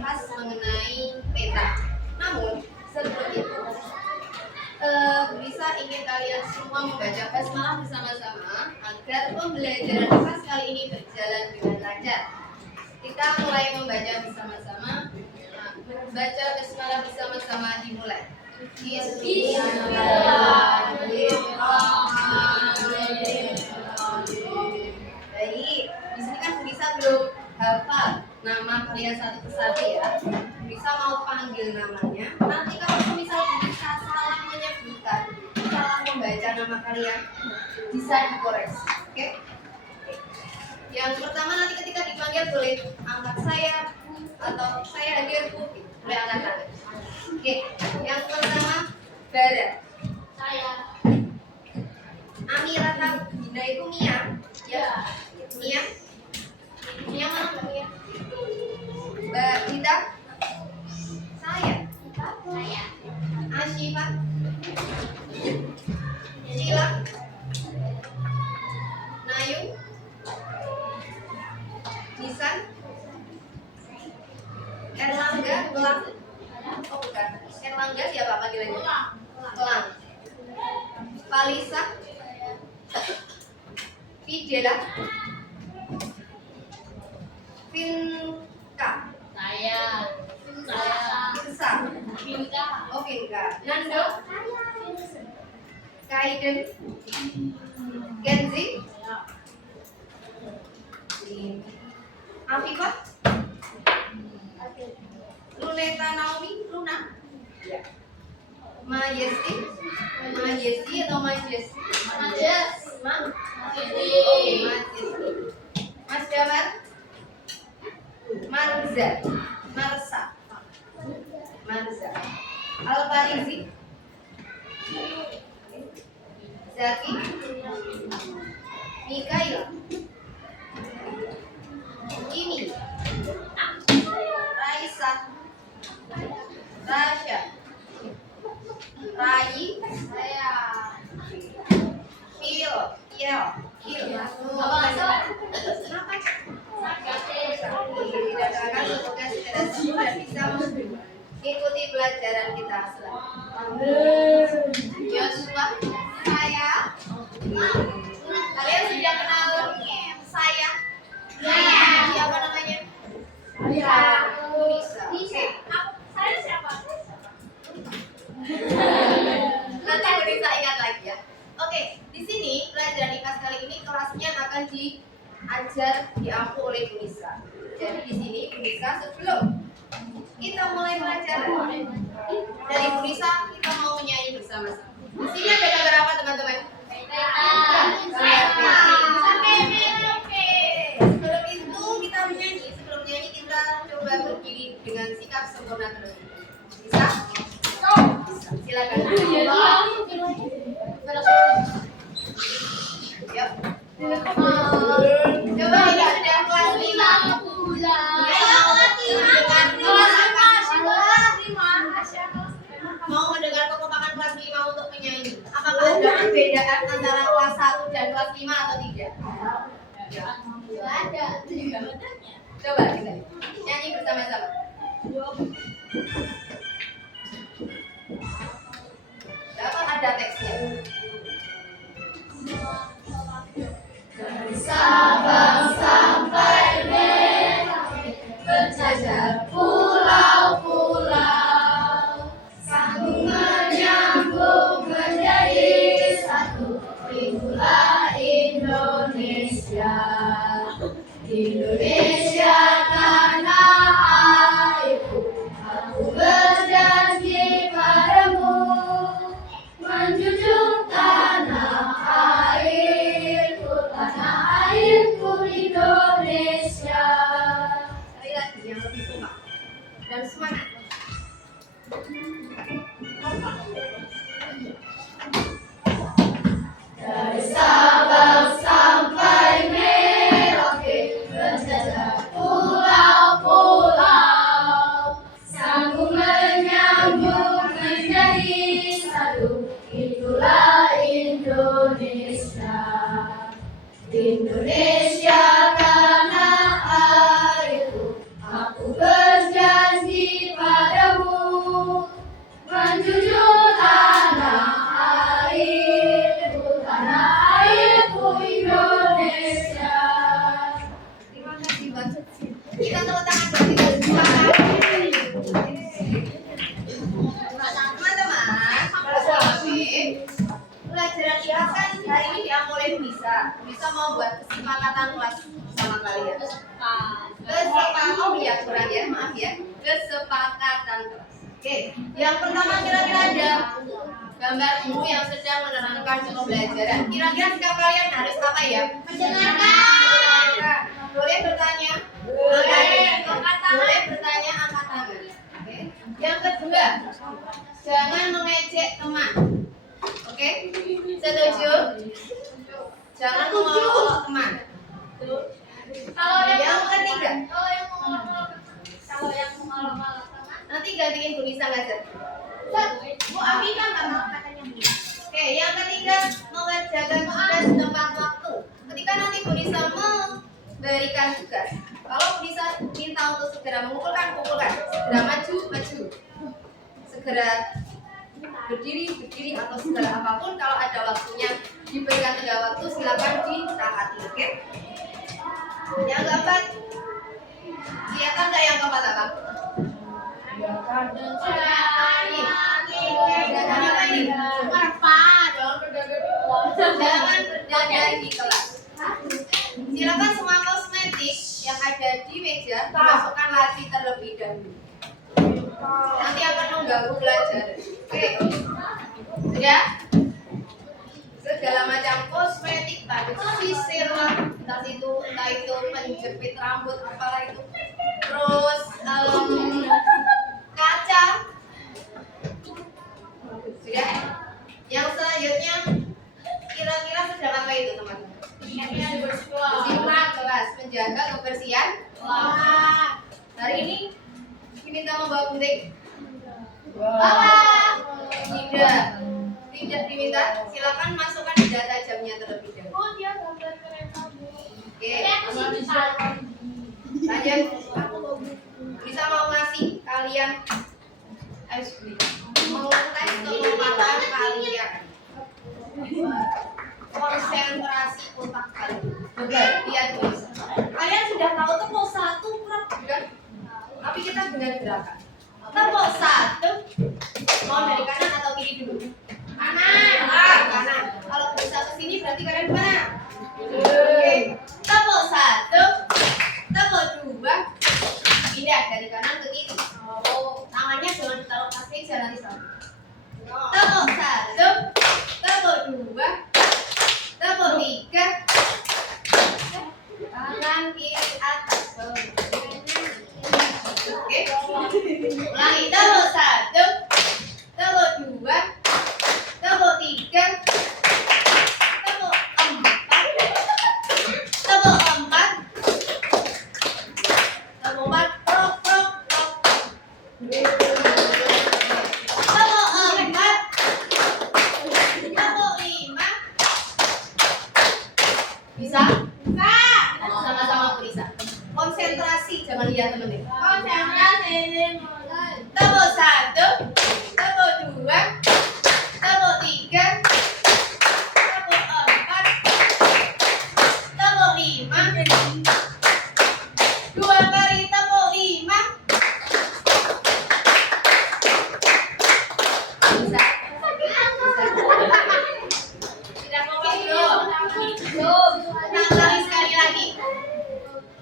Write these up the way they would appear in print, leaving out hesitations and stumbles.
khas mengenai peta. Namun sebelum itu bisa ingin kalian semua membaca basmalah bersama-sama agar pembelajaran khas kali ini berjalan dengan lancar. Kita mulai membaca bersama-sama. Membaca basmalah bersama-sama dimulai. Bismillahirrahmanirrahim. Baik, di sini kan bisa belum hafal nama kalian satu persatu ya. Bisa mau panggil namanya. Nanti kalau misal bisa salah menyebutkan, salah membaca nama kalian, bisa dikoreksi. Oke? Yang pertama nanti ketika dipanggil boleh angkat saya atau saya hadir Bu, boleh angkat tangan. Oke, yang pertama Bara. Saya. Amira tahu Dina itu Mia. Ya. Mia. Mia mana Mbak Mia? Mbak Dita. Saya. Saya. Asyifa. Sheila. Nayu. Nisan. Erlangga. Elang. Oh bukan. Erlangga siapa panggilannya? Elang. Palisa. Fidela. Vinka. Saya. Vinsa. Vinka. Oh Vinka. Nando. Kaiden. Kenzi. Afifah. Luneta Naomi. Luna. Ya. Majesti. Majesti atau Majesti? Majes. Oke, Majesti. Mas Damar. Marza. Marsa. Marza. Al-Farizi. Zaki. Mikaila. Ini. Raisa. Rasya. Rai. Saya. Kil. Apa masalah? Kenapa? Sakit. Didadakan semoga segera sembuh dan bisa mengikuti pelajaran kita selanjutnya. Joshua, saya. Kalian sudah kenal saya? Siapa namanya? Saya. Lisa. Oke. Saya siapa? Nanti bisa ingat lagi ya. Oke, di sini pelajaran IPAS kali ini kelasnya akan diajar diampu oleh Bu Nisa. Jadi di sini Bu Nisa sebelum kita mulai pelajaran dari Bu Nisa kita mau menyanyi bersama-sama. Di sini ada gambar apa teman-teman? Sebelum itu kita menyanyi. Sebelum menyanyi kita coba berdiri dengan sikap sempurna terlebih dahulu. Bisa? Silakan. Yuk. Coba ini sudah kelas 5. Mau mendengar kekompakan kelas 5 untuk menyanyi. Apakah ada perbedaan antara kelas 1 dan kelas 5 atau tidak? Ada. Coba kita nyanyi bersama-sama. Dapat ada teksnya. Dari Sabang sampai Merauke, berjajah pulau-pulau, sambung menyambung menjadi satu, itulah Indonesia. Indonesia tanah airku, aku berjanji padamu, menjunjung tanah airku Indonesia. Sekali lagi yang lebih kompak dan semangat. Dari Sabang sampai Merauke, berjajah pulau-pulau, sambung menyambung menjadi satu, itulah Indonesia. Indonesia tanah airku, aku berjanji Oke, yang pertama kira-kira ada gambar guru yang sedang menerangkan pembelajaran. Kira-kira sikap kalian harus apa ya? Mendengarkan. Boleh bertanya? Boleh bertanya, angkat tangan. Oke. Yang kedua, jangan mengejek teman. Oke? Setuju? Jangan mengolok teman. Yang ketiga, kalau yang mengalami nanti gantiin Bu Nisa ngajar. Bu Abi kan nggak mau katanya begini. Oke, yang ketiga, mengerjakan tugas tepat waktu. Ketika nanti Bu Nisa memberikan tugas, kalau Bu Nisa minta untuk segera mengumpulkan, kumpulkan. Segera maju, maju. Segera berdiri, atau segera apapun. Kalau ada waktunya diberikan 3 waktu, silakan ditaati. Oke? Yang keempat, kelihatan nggak yang keempat apa? Jangan apa ini? Jangan berdandan di kelas. Silakan semua kosmetik yang ada di meja dimasukkan lagi terlebih dahulu. Nanti akan mengganggu pelajaran. Oke, sudah? Segala macam kosmetik, tadi sisir lah, entah itu penjepit rambut, apalah itu, terus kaca. Sudah? Yang selanjutnya kira-kira sedang apa itu teman-teman? Bersihkan kelas, menjaga kebersihan. Hari ini diminta membawa gunting? Tidak diminta. Silakan masukkan data jamnya terlebih dahulu. Oh, dia gambar kereta. Oke. Lanjut. Bisa mau ngasih kalian mengetes kecepatan kalian, konsentrasi otak kalian. Lihat bisa. Kalian sudah tahu tepuk 1 bukan? Tapi kita dengan gerakan. Tepuk 1. Mau dari kanan atau kiri dulu? Kanan. Kanan. Kalau bisa ke sini berarti kalian mana? Oke. Tepuk 1. Tepuk 2. Pindah dari kanan ke kiri. Tangannya jangan ditaruh pas meja nanti salah. Tepuk 1. Tepuk 2. Tepuk 3. Tangan kiri atas. Oke. Ulangi. Tepuk 1. Tepuk 2. Tepuk 3. Tepuk 4. Tepuk 4. Tepuk 4. Prok, prok, prok. Tepuk 4. Tepuk 5. Bisa? Sama-sama Bu Risa. Konsentrasi, jangan lihat temen-temen. Tepuk 1. Tepuk 2. Tepuk 3. Tepuk 4. Tepuk 5. 2 kali tepuk 5. Bisa? Tidak fokus belum? Ulangi sekali lagi.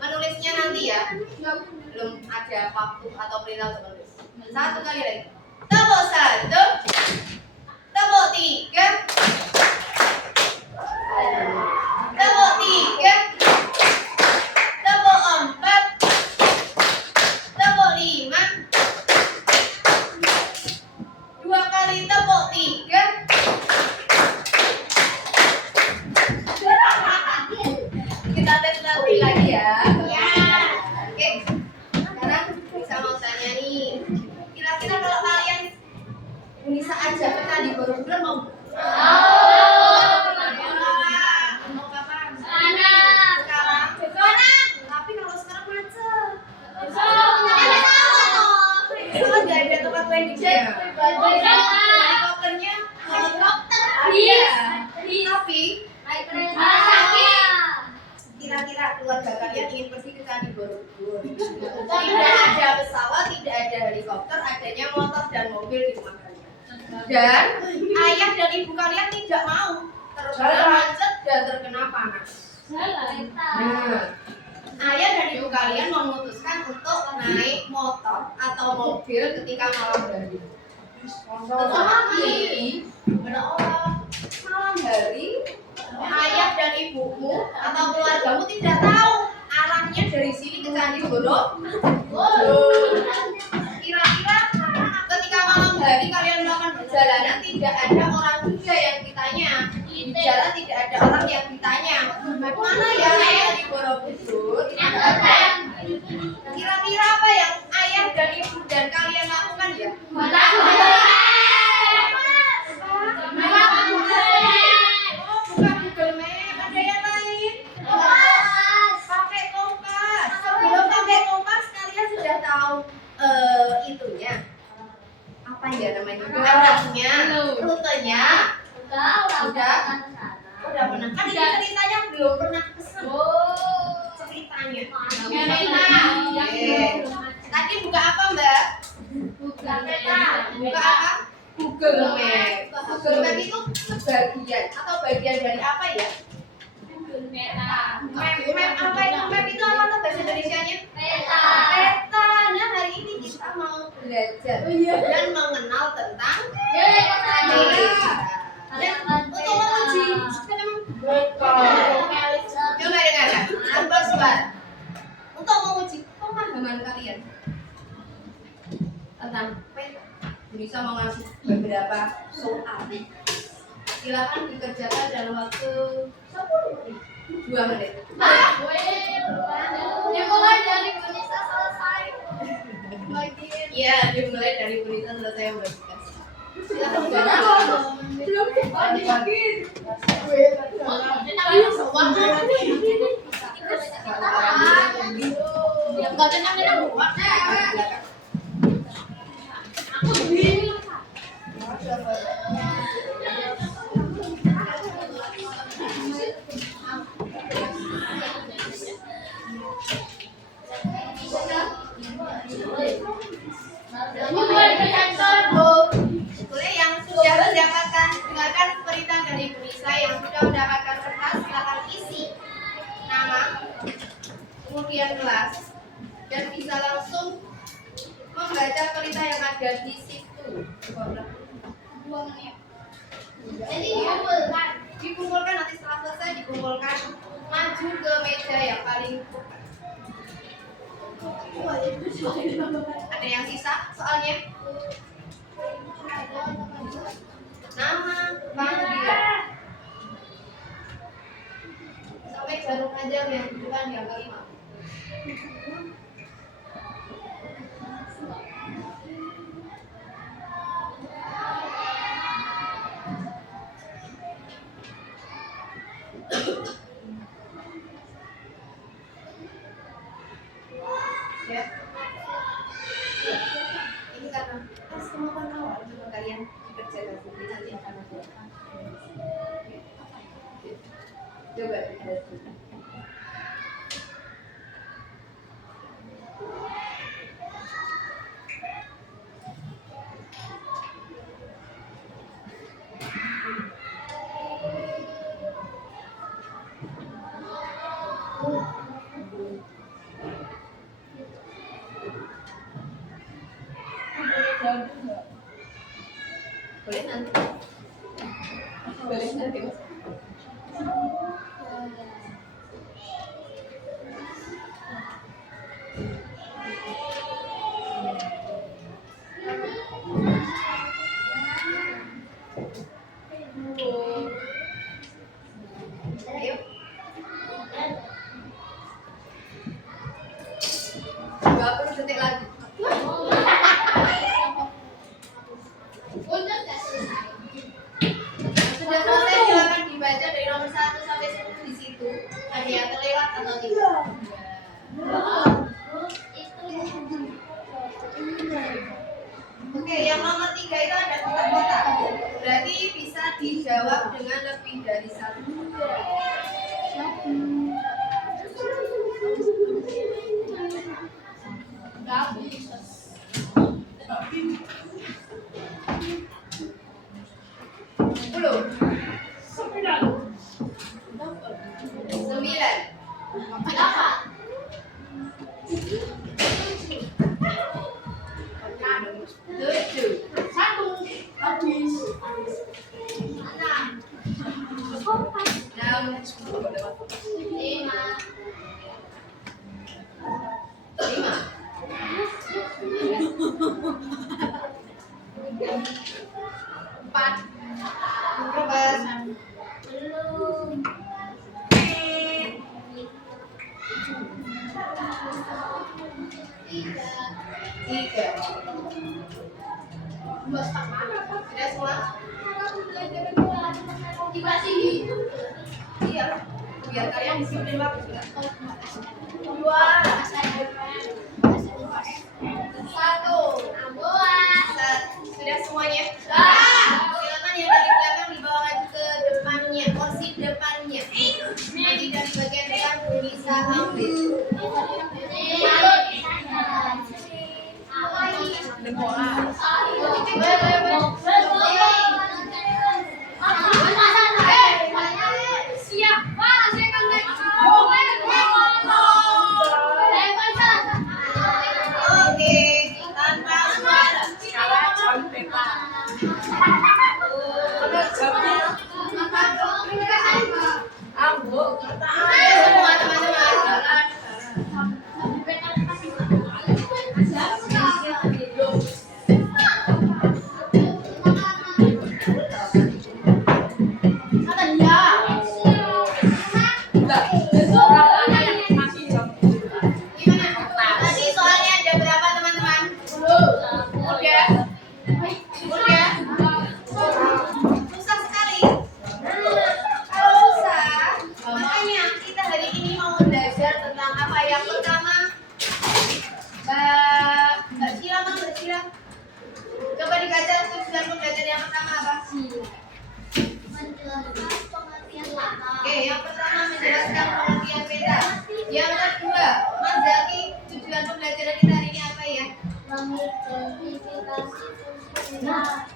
Menulisnya nanti ya. Belum ada waktu atau perintah untuk menulis. 1 kali lagi. Tepuk 1. Tepuk 3. Tepuk 3. Tepuk 4. Tepuk 5. 2 kali tepuk 3. Kita tes nanti lagi ya. Oke. Sekarang bisa mau tanya nih. Kira-kira kalau kalian bisa aja ke tadi Borobudur mau? Mau kapan? Sekarang. Tapi kalau sekarang macet. Kalau nggak ada tempat landingnya. Helikopternya iya. Tapi naik kereta. Kira-kira keluarga kalian ingin pergi ke Candi Borobudur. Tidak ada pesawat, tidak ada helikopter, adanya motor dan mobil di rumah kalian. Dan ayah dan ibu kalian tidak mau terkena macet dan terkena panas. Nah, ayah dan ibu kalian memutuskan diperbolehkan untuk naik motor atau mobil ketika malam hari? Tetapi pada malam hari ayah dan ibumu atau keluargamu tidak tahu arahnya dari sini ke Candi Borobudur. Kira-kira ketika malam hari kalian melakukan perjalanan tidak ada orang juga yang ditanya. Di jalan tidak ada orang yang ditanya. Mana ya Candi Borobudur? Kira-kira apa yang ayah dan ibu dan kalian lakukan ya? Bukan Google Map, ada yang lain? Pakai kompas. Sebelum pakai kompas kalian sudah tahu itunya. Apa ya namanya? Arahnya, rutenya. Udah pernah. Kan ini ceritanya belum pernah kesana. Ceritanya. Tadi buka apa, Mbak? Buka apa? Google Map. Google Map itu sebagian atau bagian dari apa ya? Map apa itu? Map itu apa tuh bahasa Indonesianya? Peta. Nah, hari ini kita mau belajar dan mengenal tentang peta. Untuk menguji coba dengarkan tanpa suara. Untuk menguji pemahaman kalian tentang peta, bisa mengasih beberapa soal. Silakan dikerjakan dalam waktu 2 menit. Dimulai dari Bunisa selesai. Iya, dimulai dari Bunisa selesai membagikan. Silakan Boleh yang sudah mendapatkan, dengarkan perintah dari Bu Nisa yang sudah mendapatkan kertas, silakan isi nama, kemudian kelas, dan bisa langsung membaca perintah yang ada di situ. 2 menit. Jadi dikumpulkan nanti setelah selesai dikumpulkan, maju ke meja yang paling depan. Ada yang sisa soalnya? Nama, panggilan. Sampai jarum aja yang bukan yang kelima. Ya. Ini karena semua awal coba kalian kerjakan sendiri nanti akan aku. Coba ada. Boleh nanti. Boleh nanti. Ayo. 20 detik lagi. Sudah selesai, silakan dibaca dari nomor 1 sampai 10 di situ. Ada yang terlewat atau tidak? Oke, yang nomor 3 itu ada kotak-kotak. Berarti bisa dijawab dengan lebih dari 1. Belum. 9. Sudah semua? Dikasih Iya. Biar kalian disiplin waktu sudah. dua, satu, dua, Sudah semuanya? dah. Silakan yang dari belakang dibawa lagi ke depannya, kursi depannya. Nanti dari bagian depan bisa ambil. Oke, tanpa suara. Ayo semua teman-teman. Gimana? Tadi soalnya ada berapa teman-teman? Udah? Udah? Susah sekali. Kalau susah, makanya kita hari ini mau belajar tentang apa? Yang pertama, Mbak Sheila, Mbak Sheila. Coba dibaca tujuan pembelajaran yang pertama apa? Oke, yang pertama menjelaskan pengertian peta. Yang kedua, Mas Zaki, tujuan pembelajaran kita hari ini apa ya?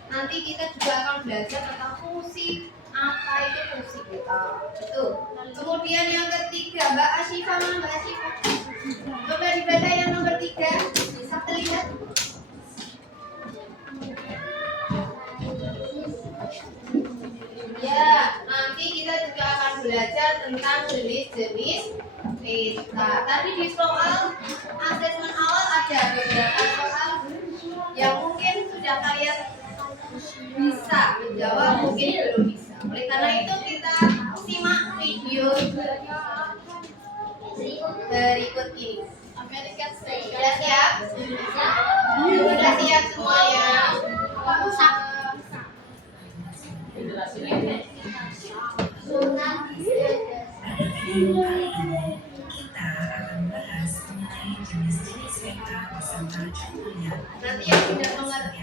Nanti kita juga akan belajar tentang fungsi. Apa itu fungsi peta? Betul. Kemudian yang ketiga, Mbak Asyifa, mana Mbak Asyifa? Coba dibaca yang nomor 3. Bisa terlihat? Ya, nanti kita juga akan belajar tentang jenis-jenis peta. Tadi di soal asesmen awal ada beberapa soal yang mungkin sudah kalian bisa menjawab, mungkin belum bisa. Oleh karena itu kita simak video berikut ini. Sudah siap? Sudah siap semuanya? Video kali ini kita akan membahas mengenai jenis-jenis peta beserta contohnya. Nanti yang tidak mengerti,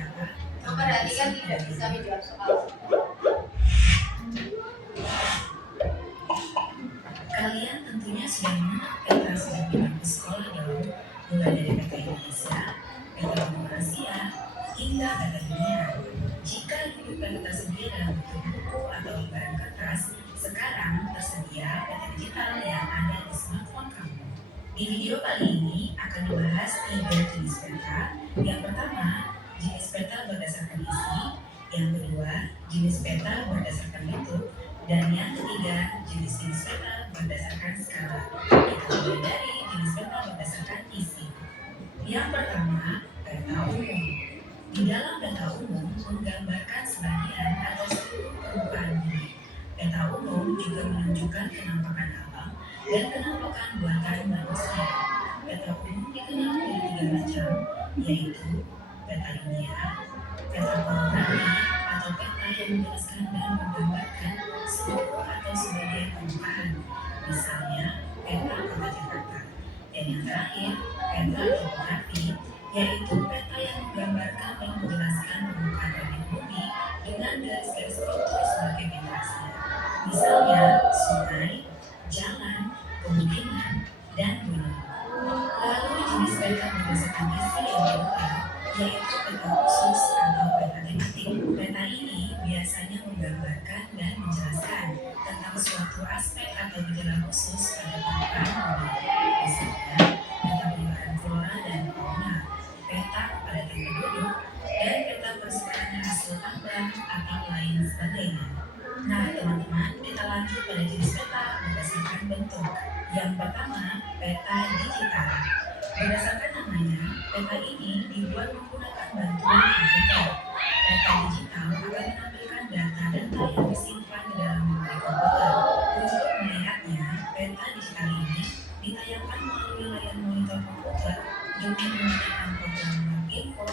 memperhatikan tidak bisa menjawab soal. Kalian tentunya sudah mengenal peta sejak bangku sekolah dong, mulai dari peta Indonesia, peta benua Asia, hingga peta dunia. Jika dulu peta tersedia dalam bentuk buku atau lembaran kertas, sekarang tersedia peta digital yang ada di smartphone kamu. Di video kali ini akan membahas 3 jenis peta. Yang pertama, jenis peta berdasarkan isi. Yang kedua, jenis peta berdasarkan bentuk. Dan yang ketiga, jenis-jenis peta berdasarkan skala. Kita mulai dari jenis peta berdasarkan isi. Yang pertama, peta umum. Di dalam peta umum menggambarkan sebagian atau seluruh permukaan bumi. Peta umum juga menunjukkan kenampakan alam dan kenampakan buatan manusia. Peta umum dikenal dari 3 macam, yaitu peta linear, peta panoramik, atau peta yang menjelaskan dan menggambarkan seluruh atau sebagian permukaan. Misalnya, peta kota Jakarta. Dan yang terakhir, peta topografi, yaitu peta yang menggambarkan dan menjelaskan permukaan planet bumi dengan garis-garis kontur sebagai pintasi. Misalnya, sungai, jalan, pemukiman, dan gunung. Lalu jenis peta berdasarkan isi yang kedua, yaitu peta khusus atau peta tematik. Peta ini biasanya menggambarkan dan menjelaskan tentang suatu aspek atau gejala khusus pada permukaan bumi. Misalnya, peta penyebaran flora dan fauna, peta kepadatan penduduk, dan peta persebaran hasil tambang atau lain sebagainya. Nah teman-teman, kita lanjut pada jenis peta berdasarkan bentuk. Yang pertama, peta digital. Berdasarkan namanya, peta ini dibuat menggunakan bantuan komputer. Peta digital akan menampilkan data-data yang disimpan di dalam memori komputer. Untuk melihatnya, peta digital ini ditayangkan melalui layar monitor komputer dengan menggunakan program info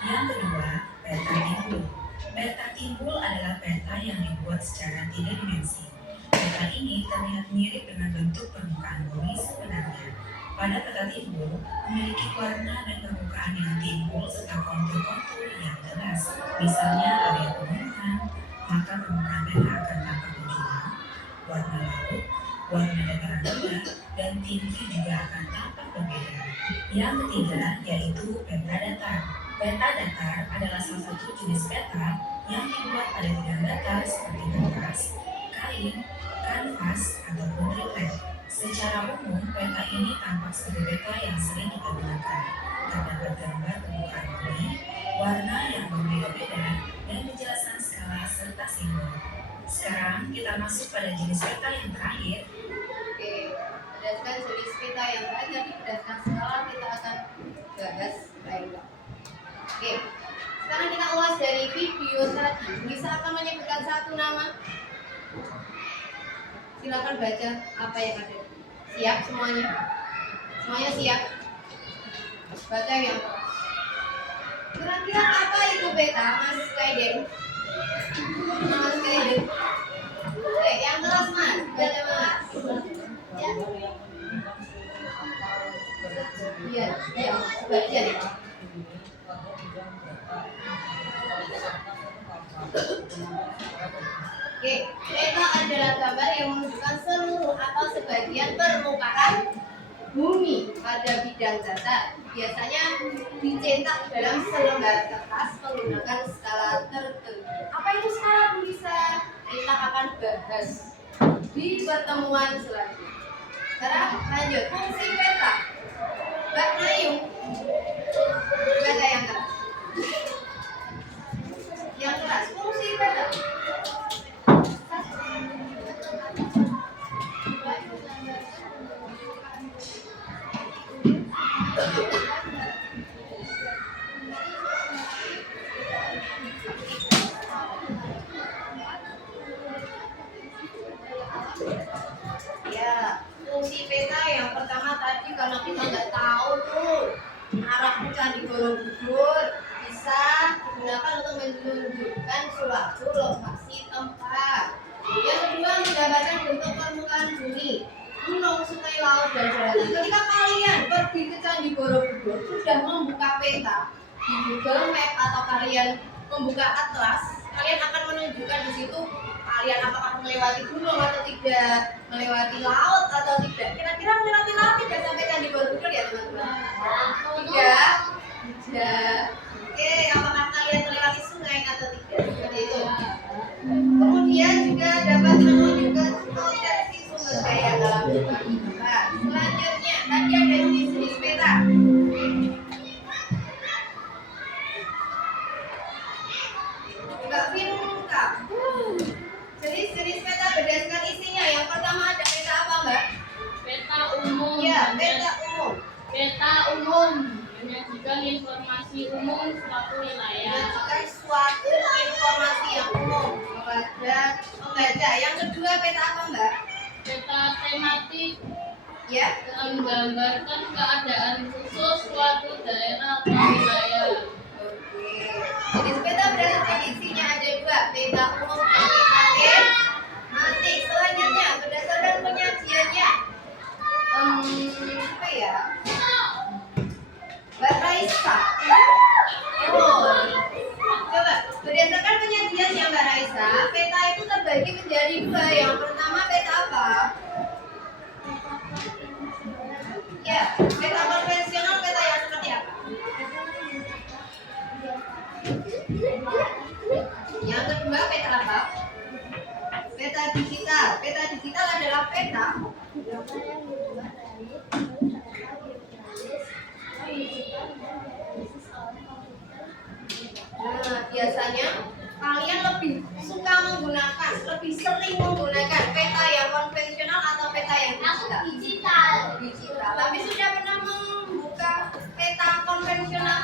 Yang kedua, peta timbul. Peta timbul adalah peta yang dibuat secara 3 dimensi. Peta ini terlihat mirip dengan bentuk permukaan bumi sebenarnya. Pada peta timbul memiliki warna dan permukaan yang timbul serta kontur-kontur yang jelas. Misalnya area pegunungan, maka permukaan peta akan tampak menjulang. Warna laut, warna dataran rendah, dan tinggi juga akan tampak berbeda. Yang ketiga yaitu peta datar. Peta datar adalah salah satu jenis peta yang dibuat pada bidang datar seperti kertas, kain, kanvas, ataupun refleks. Secara umum, peta ini tampak sebagai peta yang sering kita gunakan. Terdapat gambar permukaan bumi, warna yang berbeda-beda, dan penjelasan skala serta simbol. Sekarang kita masuk pada jenis peta yang terakhir. Oke, berdasarkan jenis peta yang tadi, berdasarkan skala kita akan bahas baiklah. Oke, sekarang kita ulas dari video tadi. Bisa akan menyebutkan satu nama. Silakan baca apa yang ada. Siap semuanya? Semuanya siap? Baca yang keras. Kira-kira apa itu peta, Mas Kaiden? Mas Kaiden. Oke, yang keras Mas. Baca Mas. Iya, iya. Baca deh. Oke, peta adalah gambar yang menunjukkan seluruh atau sebagian permukaan bumi pada bidang datar. Biasanya dicetak dalam selembar kertas menggunakan skala tertentu. Apa itu skala bisa kita akan bahas di pertemuan selanjutnya. Sekarang lanjut fungsi peta. Mbak Nayung, baca yang keras. Yang keras, fungsi peta. Ya, fungsi peta yang pertama tadi karena kita nggak tahu tuh arah Candi Borobudur, bisa digunakan untuk menunjukkan suatu lokasi tempat. Yang kedua, menggambarkan bentuk permukaan bumi, gunung, sungai, laut, dan daratan. Ketika kalian pergi ke Candi Borobudur sudah membuka peta di Google Map atau kalian membuka atlas, kalian akan menunjukkan di situ kalian apakah melewati gunung atau tidak, melewati laut atau tidak. Kira-kira melewati laut tidak sampai Candi Borobudur ya teman-teman? Tidak. Tidak. Oke, apakah kalian melewati sungai atau tidak? Seperti itu. Kemudian juga dapat menunjukkan potensi sumber daya dalam suatu tempat. Selanjutnya, tadi ada jenis-jenis peta. Mbak Vinka. Jenis-jenis peta berdasarkan isinya. Yang pertama ada peta apa, Mbak? Peta umum. Ya, peta umum. Peta umum menyajikan informasi umum suatu wilayah. Menunjukkan suatu informasi yang umum kepada pembaca. Yang kedua peta apa, Mbak? Peta tematik Ya. menggambarkan keadaan khusus suatu daerah atau wilayah. Oke. Jenis peta berdasarkan isinya ada dua, peta umum dan peta tematik. Selanjutnya berdasarkan penyajiannya. Apa ya? Mbak Raisa. Oh. Coba berdasarkan penyajiannya Mbak Raisa, peta itu terbagi menjadi dua. Yang pertama peta apa? Ya, peta konvensional, peta yang seperti apa? Yang kedua peta apa? Peta digital. Peta digital adalah peta biasanya kalian lebih suka menggunakan, lebih sering menggunakan peta yang konvensional atau peta yang digital? Digital. Tapi sudah pernah membuka peta konvensional?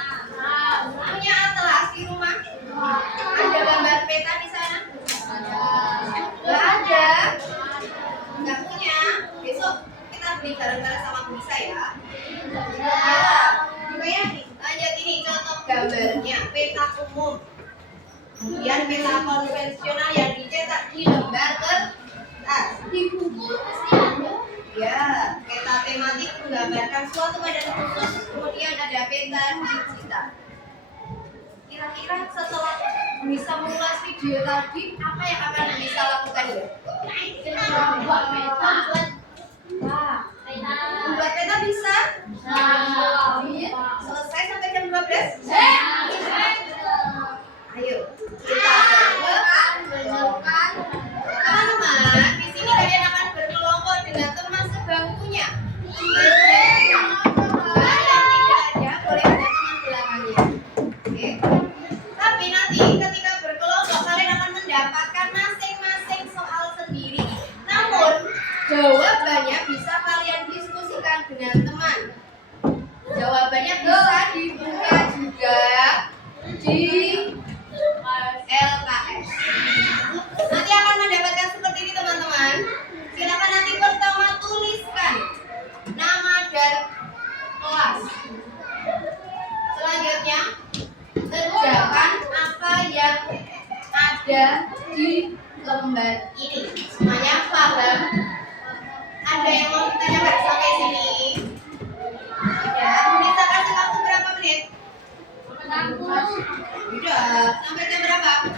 Punya atlas di rumah? Ada gambar peta di sana? Nggak ada? Nggak punya? Besok kita beli bareng-bareng sama Bu Nisa ya. Ya. Gimana nih? Lanjut ini contoh gambarnya peta umum. Kemudian peta konvensional yang dicetak di lembar kertas. Di buku pasti ada. Ya, peta tematik menggambarkan suatu badan khusus. Kemudian ada peta digital. Kira-kira setelah bisa mengulas video tadi, apa yang akan bisa lakukan ya? Buat peta. Wah, Peta. membuat peta bisa? Selesai sampai jam 12? Ayo, kita berkelompok. Teman-teman, di sini kalian akan berkelompok dengan teman sebangkunya. Kalian tidak ada, boleh ada teman belakangnya. Oke. Tapi nanti ketika berkelompok kalian akan mendapatkan masing-masing soal sendiri. Namun jawabannya bisa kalian diskusikan dengan teman. Jawabannya bisa dibuka juga di LKS. Nanti akan mendapatkan seperti ini teman-teman. Silakan nanti pertama tuliskan nama dan kelas. Selanjutnya kerjakan apa yang ada di lembar ini. Semuanya paham? Ada yang mau ditanyakan sampai sini? Tidak. Kita kasih waktu berapa menit? Udah. Sampai jam berapa? 5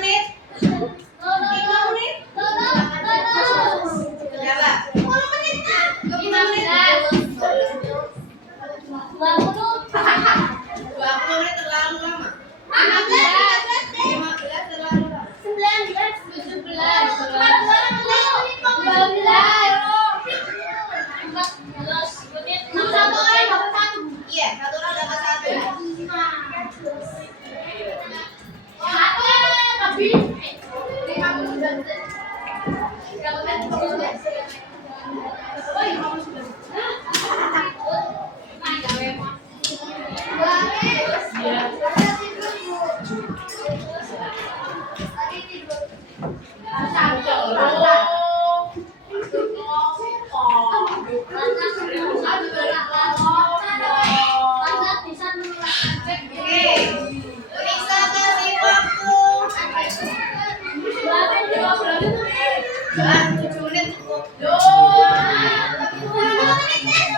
menit? 5 menit? Berapa? 10 menit? 20 menit? 20 menit terlalu lama. 15 terlalu lama. 17. Iya, satu orang dapat satu. Oke, bisa kasih waktu. 7 menit cukup. 7 menit.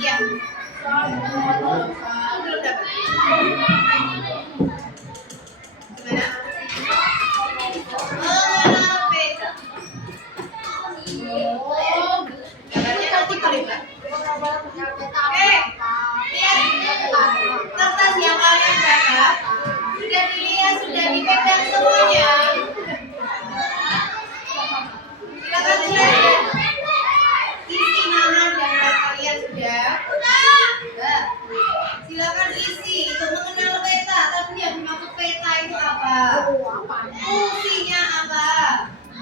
Iya. Belum dapat. Gimana? Mengenal peta. Gambarnya nanti paling enggak. Oke, lihat kertas yang kalian dapat. Sudah dilihat, sudah dipegang semuanya. Silakan lihat. Isi nama dan kelas kalian sudah. Sudah. Silakan isi. Itu mengenal peta. Tapi yang dimaksud peta itu apa? Fungsinya apa?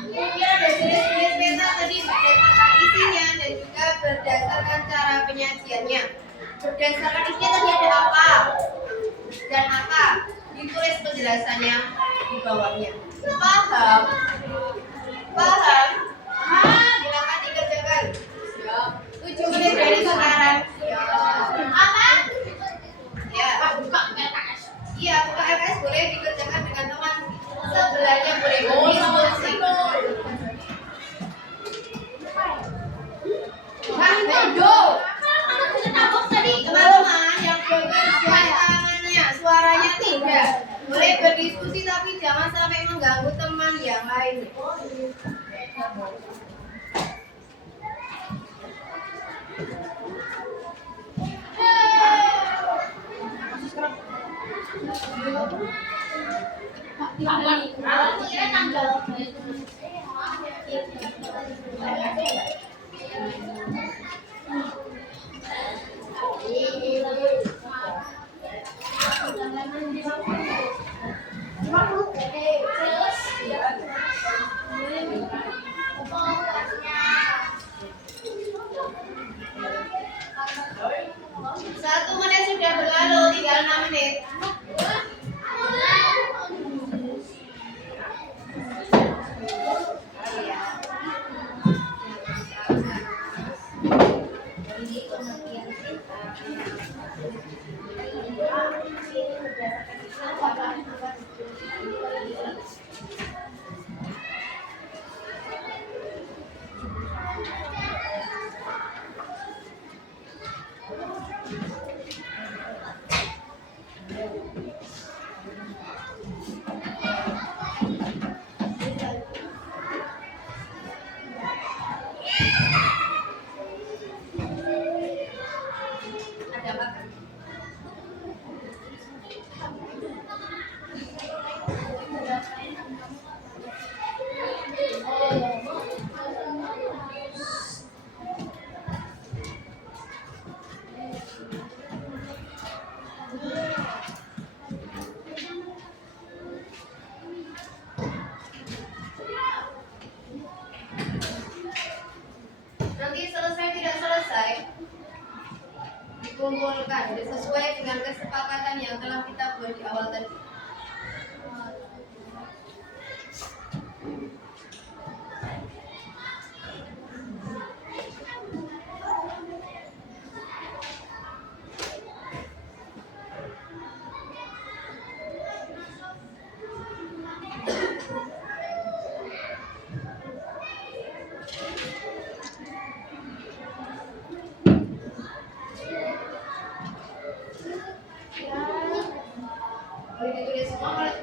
Kemudian ada jenis-jenis peta tadi berdasarkan isinya dan juga berdasarkan cara penyajiannya. Berdasarkan isinya tadi ada apa dan apa, ditulis penjelasannya di bawahnya. Paham? Paham? Silakan dikerjakan. 7 menit dari sekarang. Apa? Ya. Iya, buka LKS boleh dikerjakan dengan teman sebelahnya, boleh berdiskusi. Teman-teman yang belum kerja tangannya, suaranya tidak. Boleh berdiskusi tapi jangan sampai mengganggu teman yang lain. Satu menit sudah berlalu, tinggal 6 menit. pengertian cinta ini berdasarkan Islam apa? Ada apa kan? Nanti selesai tidak selesai dikumpulkan sesuai dengan kesepakatan yang telah kita buat di awal tadi. Boleh ditulis semua boleh.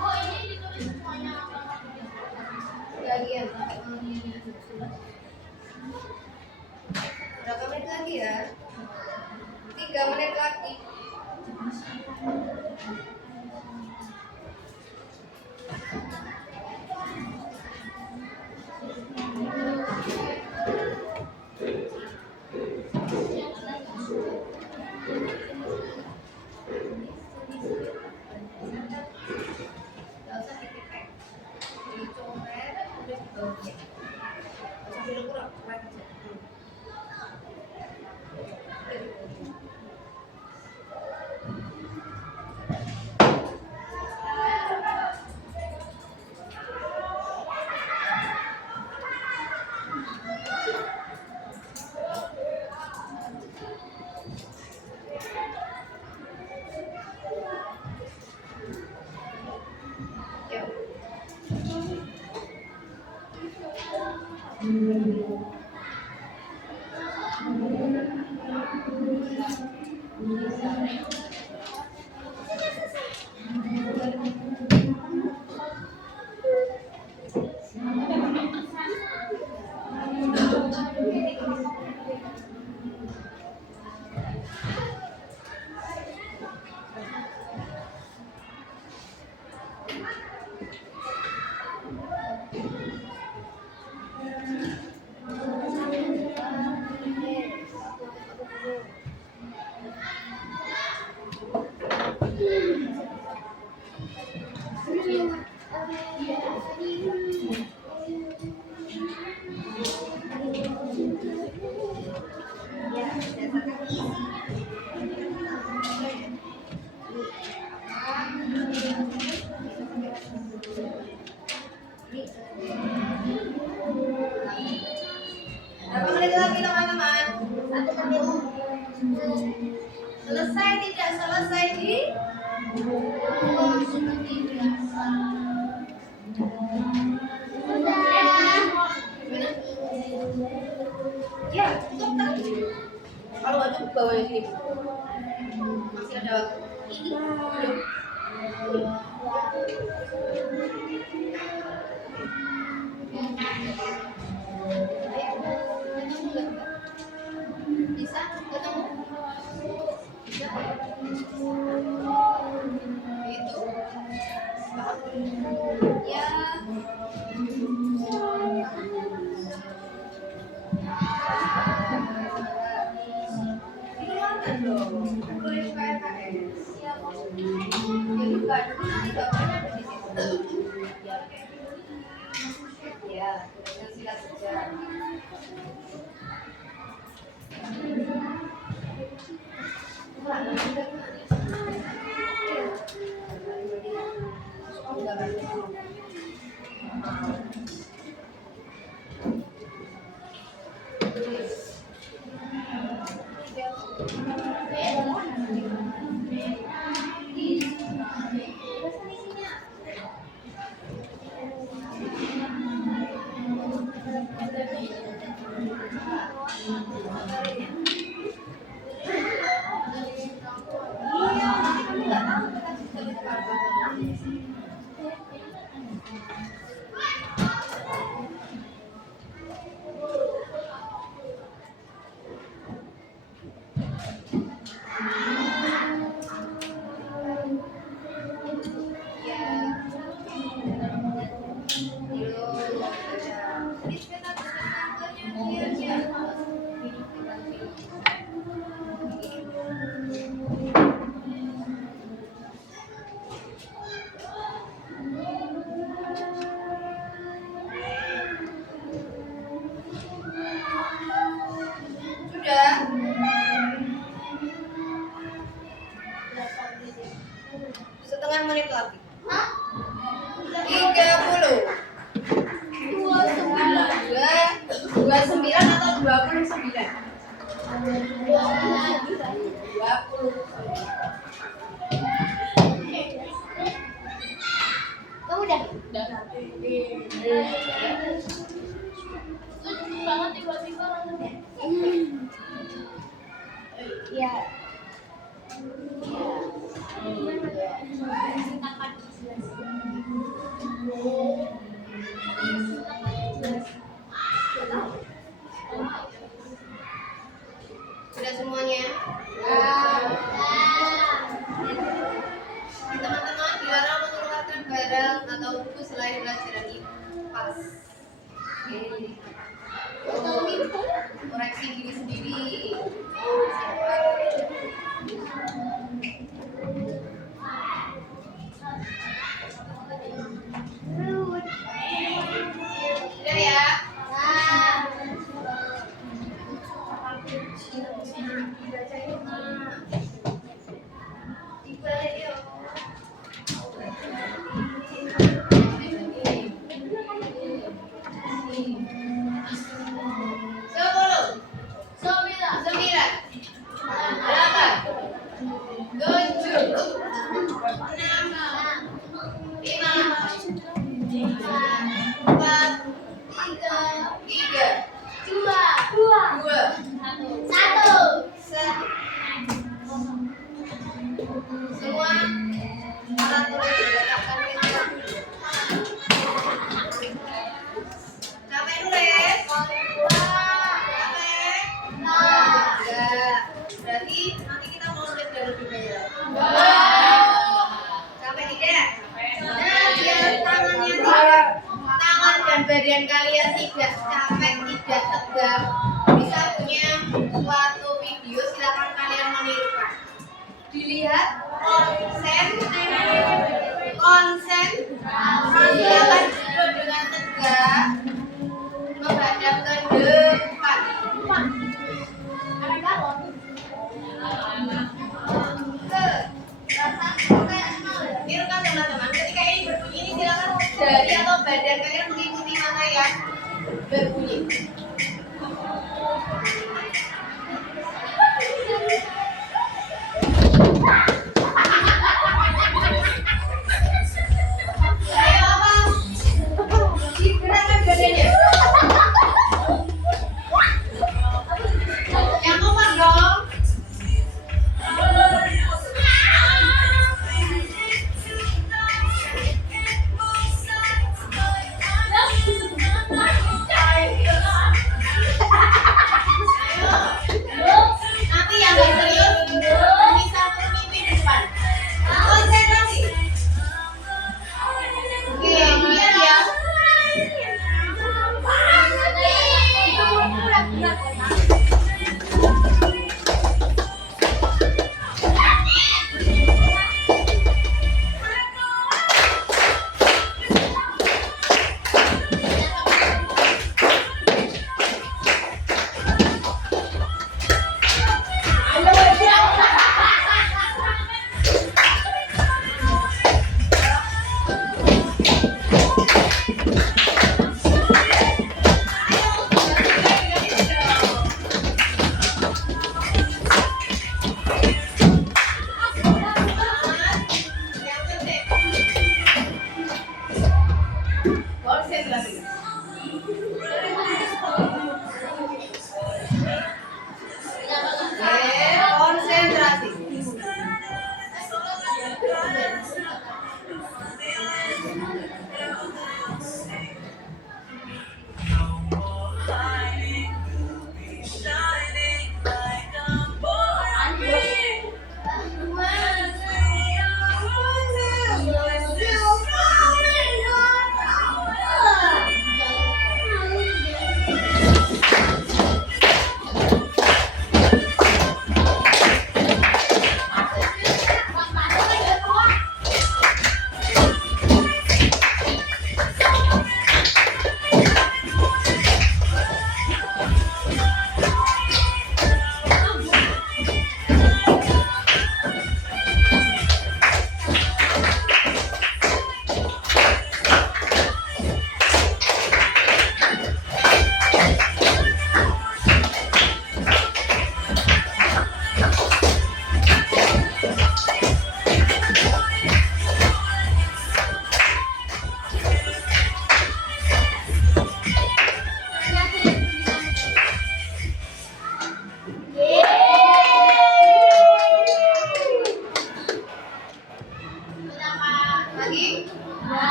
Oh, ini ditulis semuanya apa? Bagian berapa menit lagi ya? 3 menit lagi. Gak usah dipipet, dicoret, udah dibawa. Sambil kurang, kurang aja. Selesai tidak selesai di seperti biasa. Sudah. gimana? Ya, tutup tadi. Kalau nggak tutup bawahnya sini. Masih ada waktu. Belum. Ayo, ketemu nggak? Bisa ketemu? Bisa? Itu. Ya. Dikeluarkan dong. Boleh PKS. Ya buka dulu nanti bapaknya ada di situ. Ya, dengan silat sejarah. Sudah? Setengah menit lagi. 30. 29 atau 29? 20. Kamu udah? Lucu banget tiba-tiba langsung. Ya. Sudah semuanya? Teman-teman dilarang mengeluarkan barang atau buku selain pelajaran IPAS. Koreksi diri sendiri. Siapa? Sudah ya? Dibalik yuk. Semua alat tulis diletakkan di tempat duduk. Capek nulis? Capek? Enggak. Berarti nanti kita mau nulis dan lebih banyak. Capek tidak? Nah, biar tangan dan badan kalian tidak capek, tidak tegang. Bisa punya suatu video, silakan kalian menirukan. Dilihat konsen silakan duduk dengan tegak menghadap ke depan. Tirukan teman-teman, ketika ini berbunyi ini silakan jari atau badan kalian mengikuti mana yang berbunyi.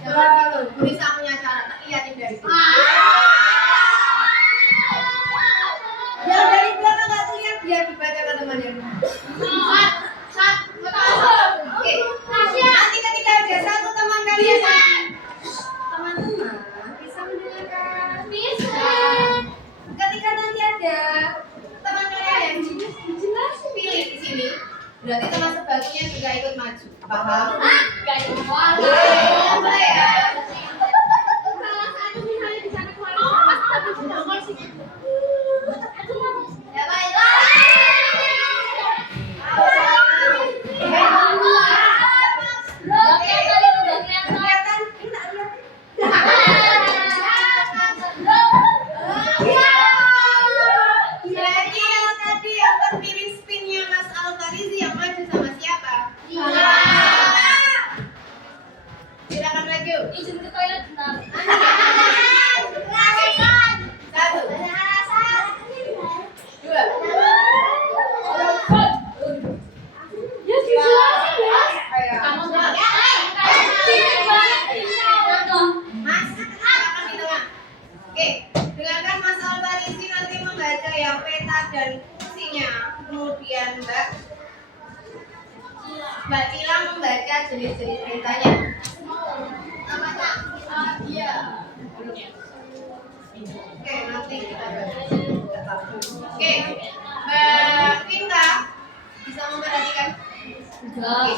Jangan gitu, Bu Risa punya cara, tak liatin dari sini. Yang dari belakang nggak terlihat, biar dibaca ke temannya. Oke, nanti ketika ada satu teman kalian, teman-teman bisa mendengarkan. Ketika nanti ada teman kalian yang jelas pilih di sini, berarti teman sebagusnya juga ikut maju. Paham? Boleh ya? Ya baik. Kelihatan? Kita lihat. Jadi yang tadi yang terpilih spinnya Mas Alfarizi yang maju sama siapa? Silakan maju. Izin ke toilet bentar. Satu, dua, Ya dijelasin ya. ayo. Kamu Mas, silakan di tengah. Oke, dengarkan Mas Alfarizi nanti membaca yang peta dan fungsinya. Kemudian Mbak Cila membaca jenis-jenis petanya. Iya. Oke, nanti kita baca. Oke, Mbak Pinta bisa memperhatikan. Oke,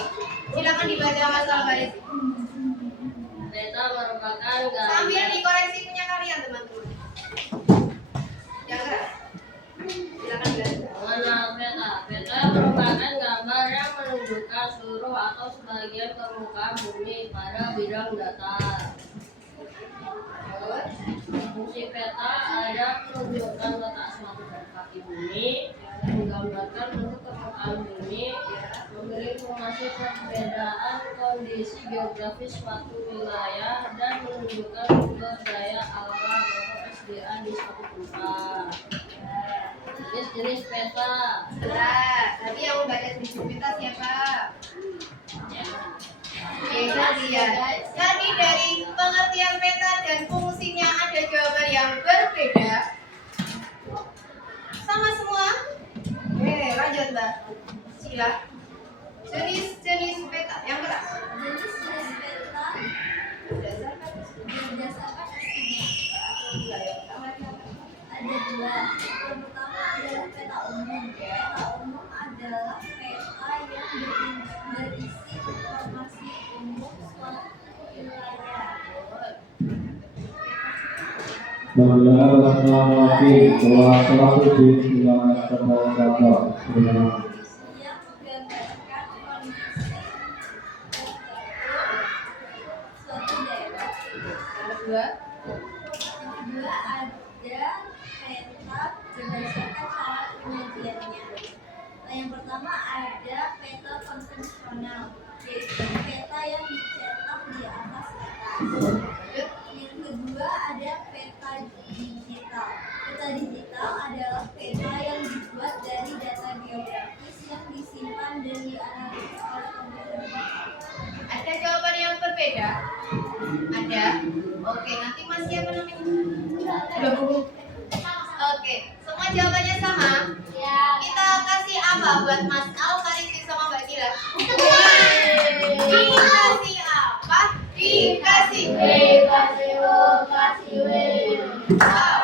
silakan dibaca Mas Alfarizi. Peta merupakan Sambil dikoreksi punya kalian teman-teman. Jangan. Silakan dibaca. Mengenal peta. Peta merupakan gambar yang menunjukkan seluruh atau sebagian permukaan bumi pada bidang datar. Terus, Fungsi peta ada menunjukkan letak suatu kaki bumi, menggambarkan bentuk permukaan bumi, memberi informasi perbedaan kondisi geografis suatu wilayah, dan menunjukkan sumber daya alam atau SDA di suatu tempat. Jenis-jenis peta. jelas. Tadi yang membaca jenis peta siapa? Oke, kalian. Jadi dari pengertian peta dan fungsinya ada jawaban yang berbeda. Sama semua? Oke, lanjut Mbak. Sila. Jenis-jenis peta yang keras. Jenis-jenis peta Berdasarkan berdasarkan wilayah utama. ada dua. Yang pertama adalah peta umum. Peta umum adalah peta yang berisi informasi umum suatu wilayah. Melewati kelas 1 di wilayah terdapat Yang menggambarkan kondisi suatu daerah. Yang kedua, Yang kedua ada peta berdasarkan cara penyajiannya. Yang pertama ada peta konvensional, yaitu peta yang dicetak di atas kertas. Yang kedua ada peta digital. Peta digital adalah peta yang dibuat dari data geografis yang disimpan dan dianalisis oleh komputer. ada jawaban yang berbeda? Ada? Oke, nanti Mas siapa namanya? Udah Bu. Oke, semua jawabannya sama? Kita kasih apa buat Mas Alfarizi sama Mbak Cila? Dikasih apa? Dikasih. Wow.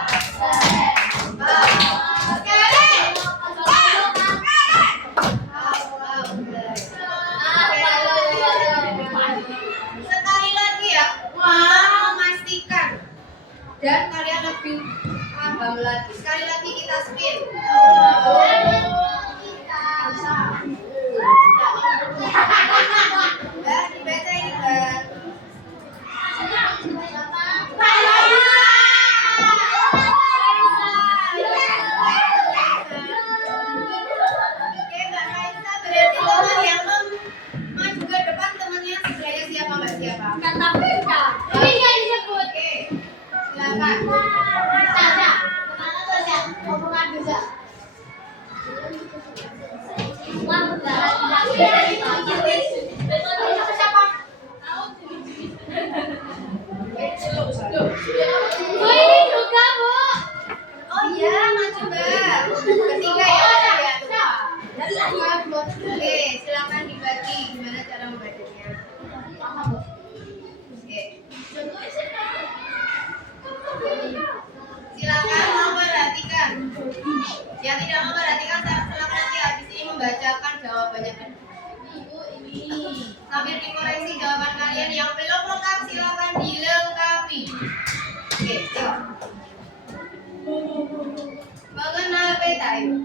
Sekali lagi ya, memastikan dan kalian lebih paham lagi. Sekali lagi kita spin. Mbak, dibaca ini Mbak. Oke, Mbak Raisa berarti teman yang maju ke depan temannya sebelahnya siapa Mbak siapa? Kata peta. Ini nggak disebut. Oke, silakan. Oh iya, maju Mbak. Ketiga ya. Oke, silakan dibagi gimana cara membacanya. Oke. Silakan memperhatikan. Yang tidak memperhatikan silakan nanti habis ini membacakan jawabannya. Sambil dikoreksi jawaban kalian yang belum lengkap silakan dilengkapi. Oke, yuk. Mengenal peta yuk.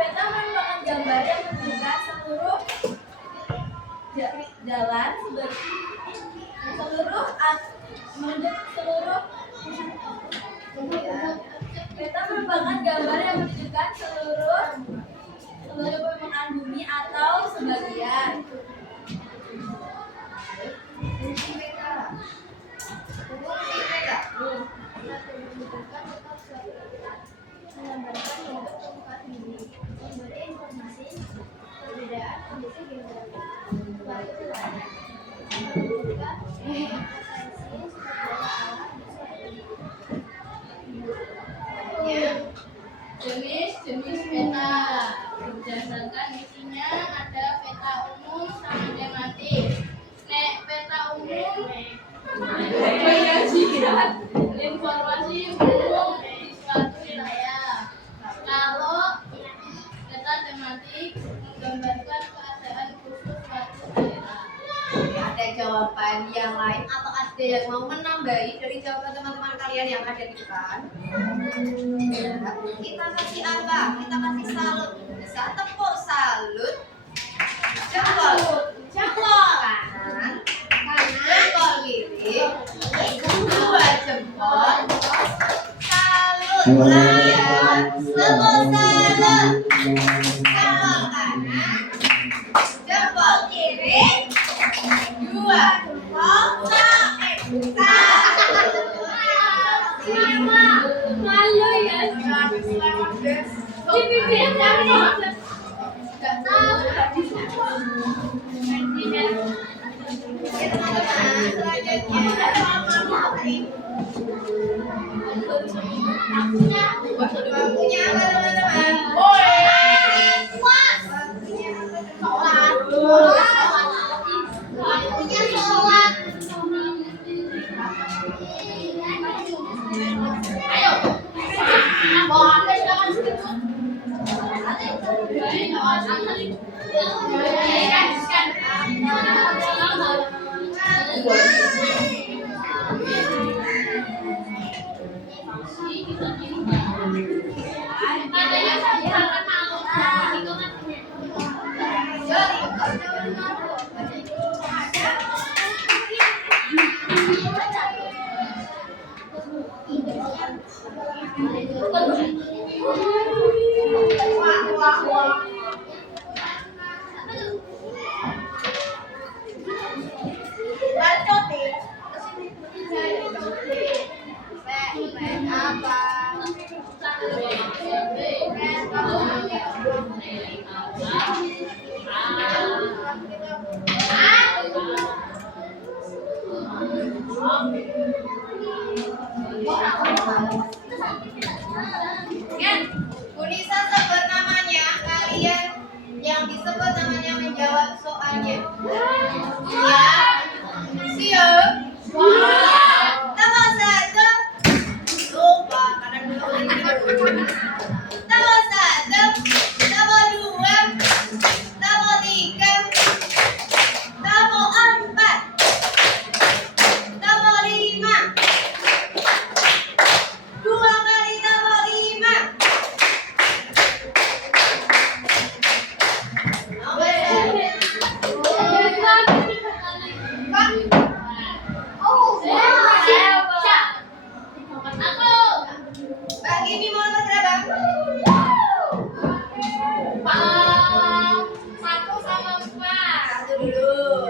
Peta merupakan gambar yang menunjukkan seluruh jalan peta merupakan gambar yang menunjukkan seluruh permukaan bumi atau sebagian. Fungsi peta. Fungsi peta. Menggambarkan bentuk permukaan bumi, memberi informasi perbedaan kondisi geografis suatu wilayah, menunjukkan potensi sumber daya alam di suatu Ya. Jenis-jenis peta berdasarkan isinya ada peta umum sama tematik. Nek peta umum menyajikan informasi umum di suatu wilayah. Kalau peta tematik menggambarkan keadaan khusus suatu daerah. Ada jawaban yang lain atau ada yang mau menambahi dari jawaban teman-teman kalian yang ada di depan? Ya, kita kasih apa? Kita kasih salut. Bisa tepuk salut. Jempol. Jempol kanan. Jempol kiri. Dua jempol. Salut kalian. Tepuk salut. Jempol kanan. Jempol kiri. Dua jempol. Malu ya. Di bibir Waktunya apa teman-teman? Waktunya sholat. Ayo. Unisa sebut namanya, kalian yang disebut namanya menjawab soalnya. Ya, siap. Tambah satu. Lupa karena dulu. Tambah satu. Tambah dua. Tambah tiga. Tambah empat. Tambah lima. Dua kali tambah lima. dulu.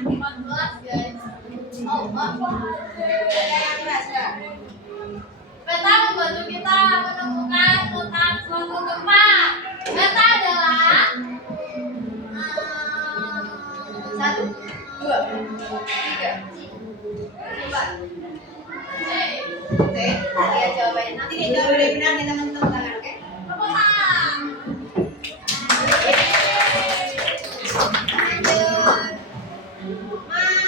14 guys. Oh, Ada yang keras nggak? peta membantu kita menemukan letak suatu tempat. Peta adalah 1, 2, 3, 4. Oke, lihat jawabannya. Nanti dia jawab dari benar kita tepuk tangan, oke? Lanjut. Mas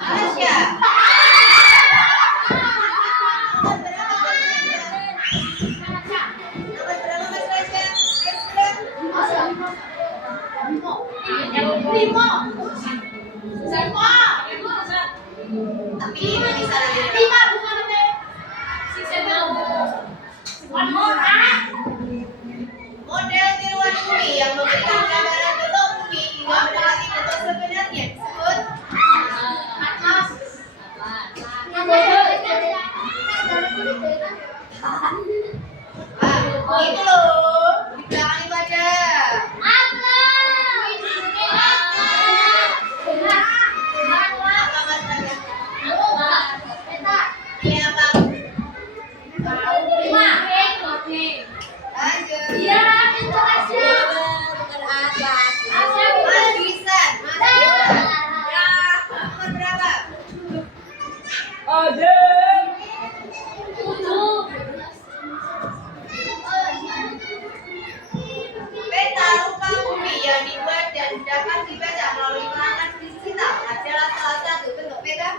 Alasya. Nomor berapa Mas Alasya? Nomor berapa Mas Alasya? Ayo sudah. Tapi ini bisa lagi. Model tiruan bumi yang memberikan gambaran bentuk bumi hingga mendekati bentuk sebenarnya disebut itu loh di belakang itu ada. Apa Mas Raya? Ini apa? Lanjut. Mas Bisan, Mas Bisan. Nomor berapa? Peta rupa bumi yang dibuat dan dapat dibaca melalui perangkat digital adalah salah satu bentuk peta.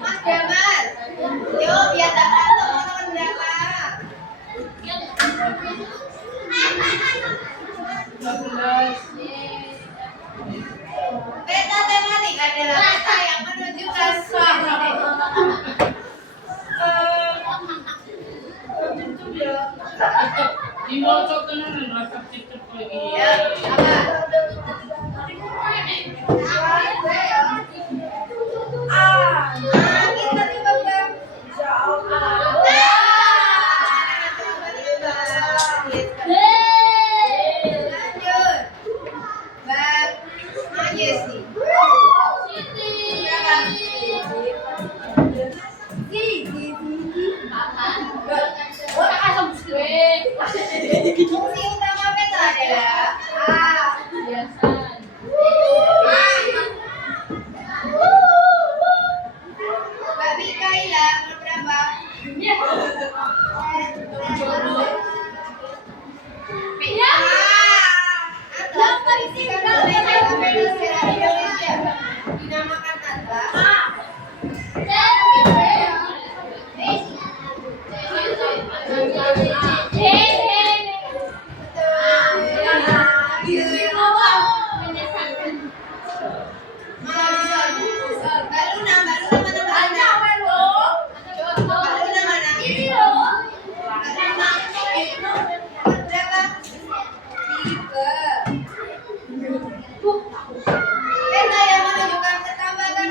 Mas Damar, yo biar tak berantem nomor berapa? Peta tematik adalah peta yang menunjukkan suatu titik. Ya, apa? Kita tiba-tiba. Lanjut. Mbak Majesti. Fungsi utama peta adalah Mbak Mikaela nomor berapa? Atlas berisikan oleh Peta Indonesia dinamakan Atlas. Mbak Luna mana Mbak Luna? Mbak Luna mana? Berapa? 3. Peta yang menunjukkan ketambahan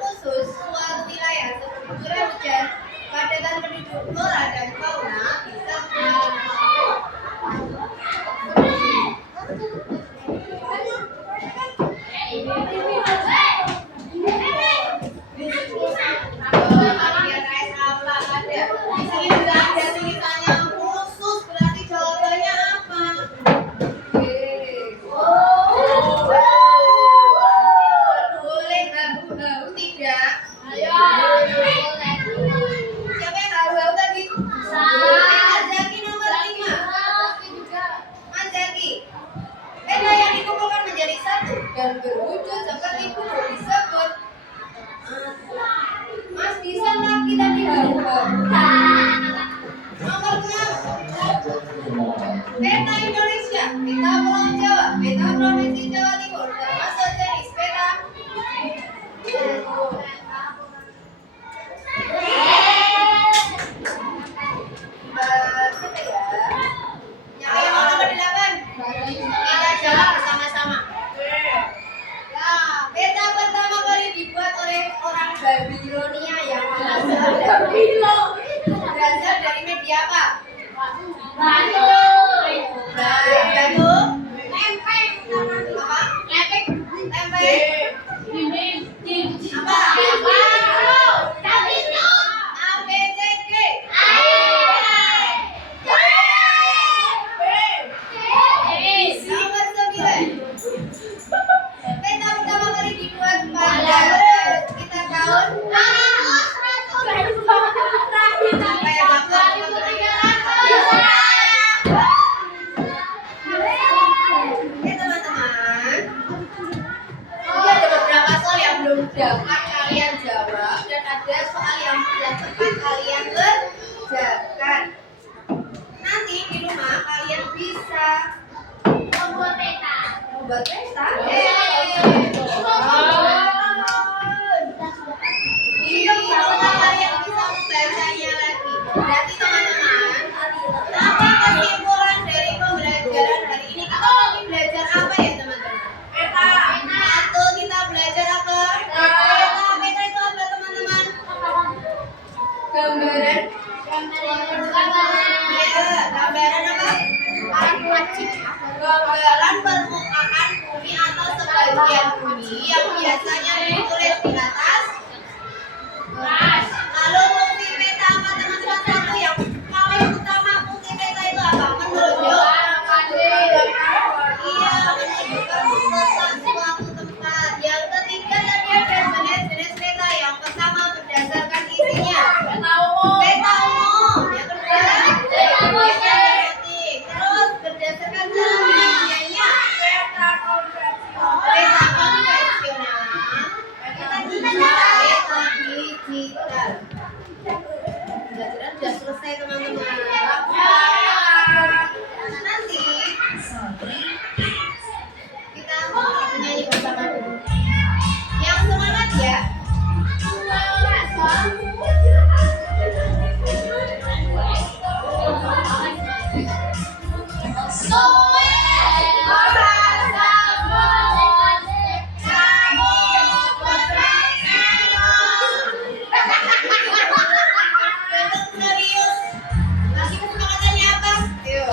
khusus suatu wilayah seperti curah hujan, padatan penduduk, flora dan fauna bisa dan berwujud seperti burung disebut Mas bisa nggak kita diharukan? Nomor 6. Peta Indonesia, peta Pulau Jawa, peta Provinsi Jawa Timur, termasuk jenis peta. Siapa ya? Yang nomor 8. Batu. Apa? Tempe. Apa? A, B, C, D. Nomor 9. Peta pertama kali dibuat pada sekitar tahun apa ya, Bapak? Oke teman-teman, ini ada beberapa soal yang belum dapat kalian jawab dan ada soal yang sudah sempat kalian kerjakan. Nanti di rumah kalian bisa membuat peta. Di rumah kalian bisa membacanya lagi. Berarti teman-teman, apa kesimpulan dari pembelajaran hari ini? Kita lagi belajar apa ya teman-teman? Peta. Atau kita belajar apa? Peta. Peta itu apa teman-teman? Gambaran. Iya, gambaran apa? Gambaran permukaan bumi atau sebagian bumi yang biasanya ditulis di atas keras. Lalu fungsi peta apa teman-teman? Satu yang paling utama fungsi peta itu apa? Menunjukkan. Iya, menunjukkan letak suatu tempat. Yang ketiga tadi ada jenis-jenis peta. Yang pertama berdasarkan isinya. Peta umum. Yang kedua peta tematik. Terus berdasarkan cara penyajiannya. Peta konvensional. Peta digital. Pembelajaran sudah selesai teman-teman. Nanti kita menyanyi bersama dulu. Yang semangat ya. Bentuk serius. Kasih kesemangatannya apa? Ayo.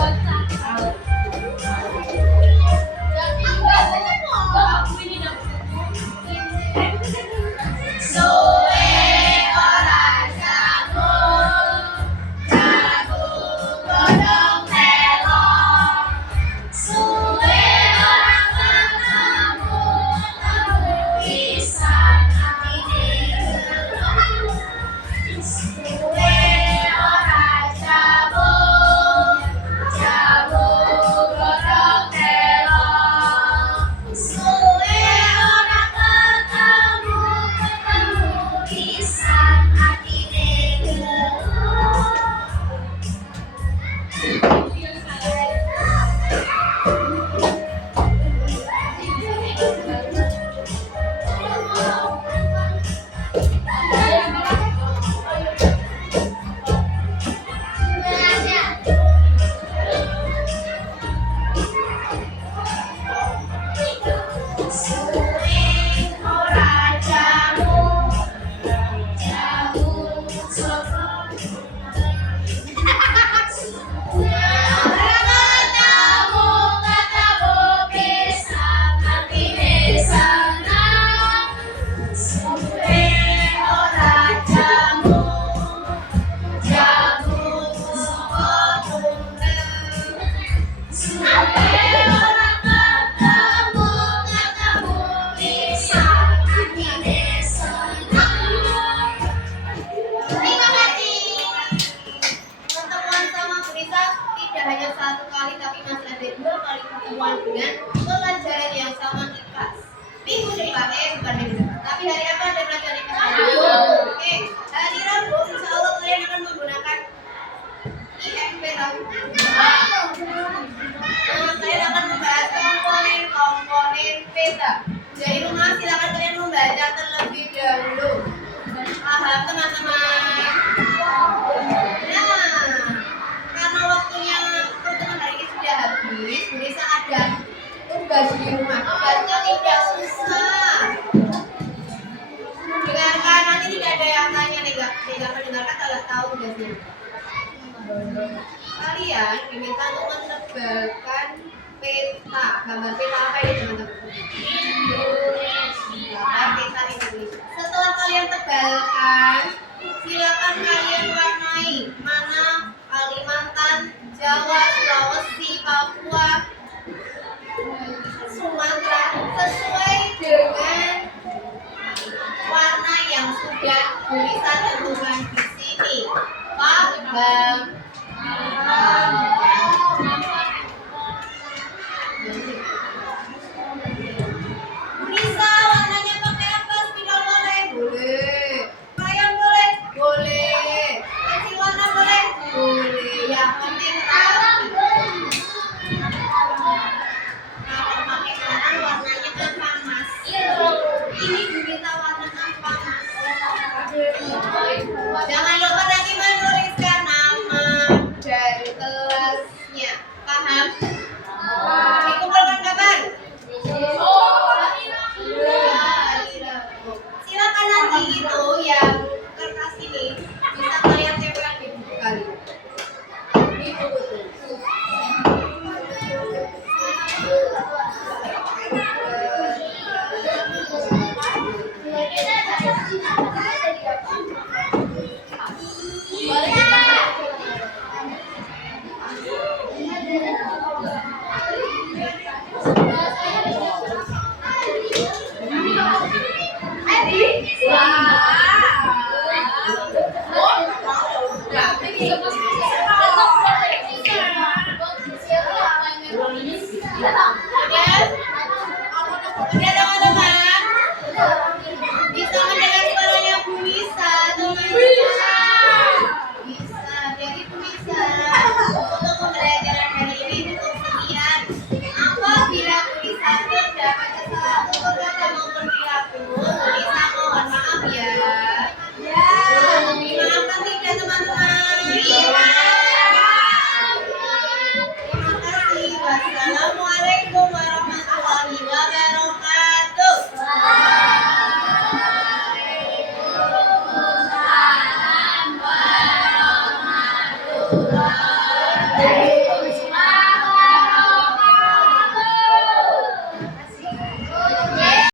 pertemuan dengan pelajaran yang sama IPAS. Minggu depan, bukan minggu depan, tapi hari apa ada pelajaran IPAS? Oke, hari Rabu insya Allah kalian akan menggunakan IMP tahu? Kalian akan membahas komponen peta. Dari rumah silakan kalian membaca terlebih dahulu. Paham teman-teman? Nah, karena waktunya pertemuan hari ini sudah habis, bisa ada tugas di rumah. Tugasnya tidak susah. Dengarkan, nanti tidak ada yang tanya, tidak mendengarkan kalau tahu tugasnya. Kalian diminta untuk menebalkan peta. Gambar peta apa ini teman-teman? Gambar peta Indonesia. Setelah kalian tebalkan, silakan kalian warnai mana Kalimantan, Jawa, Sulawesi, Papua, Sumatera sesuai dengan warna yang sudah bisa tentukan di sini. Paham? Bisa warnanya pakai apa? Spidol boleh? Boleh. Crayon boleh? Boleh. Pensil warna boleh? Boleh. Yang penting rapi. Kalau pakai crayon warnanya apa, Mas? Ini diminta warna apa, Mas? Jangan lupa nanti menuliskan nama dari kelasnya. Paham? Dikumpulkan kapan? Silakan nanti itu yang kertas ini bisa kalian tempel di buku kalian. Di buku tuh. Kemudian teman-teman